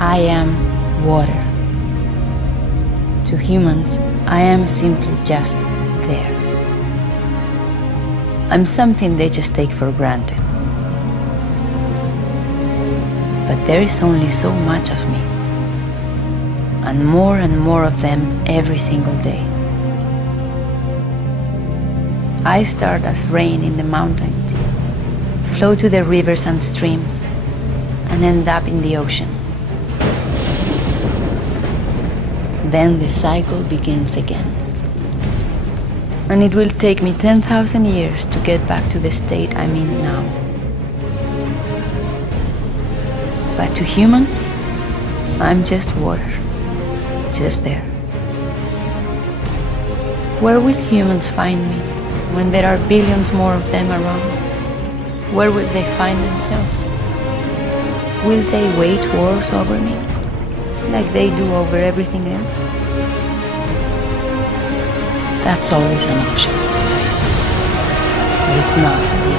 I am water. To humans, I am simply just there. I'm something they just take for granted. But there is only so much of me, and more of them every single day. I start as rain in the mountains, flow to the rivers and streams, and end up in the ocean. Then the cycle begins again. And it will take me 10,000 years to get back to the state I'm in now. But to humans, I'm just water, just there. Where will humans find me when there are billions more of them around? Where will they find themselves? Will they wage wars over me, like they do over everything else? That's always an option, but it's not the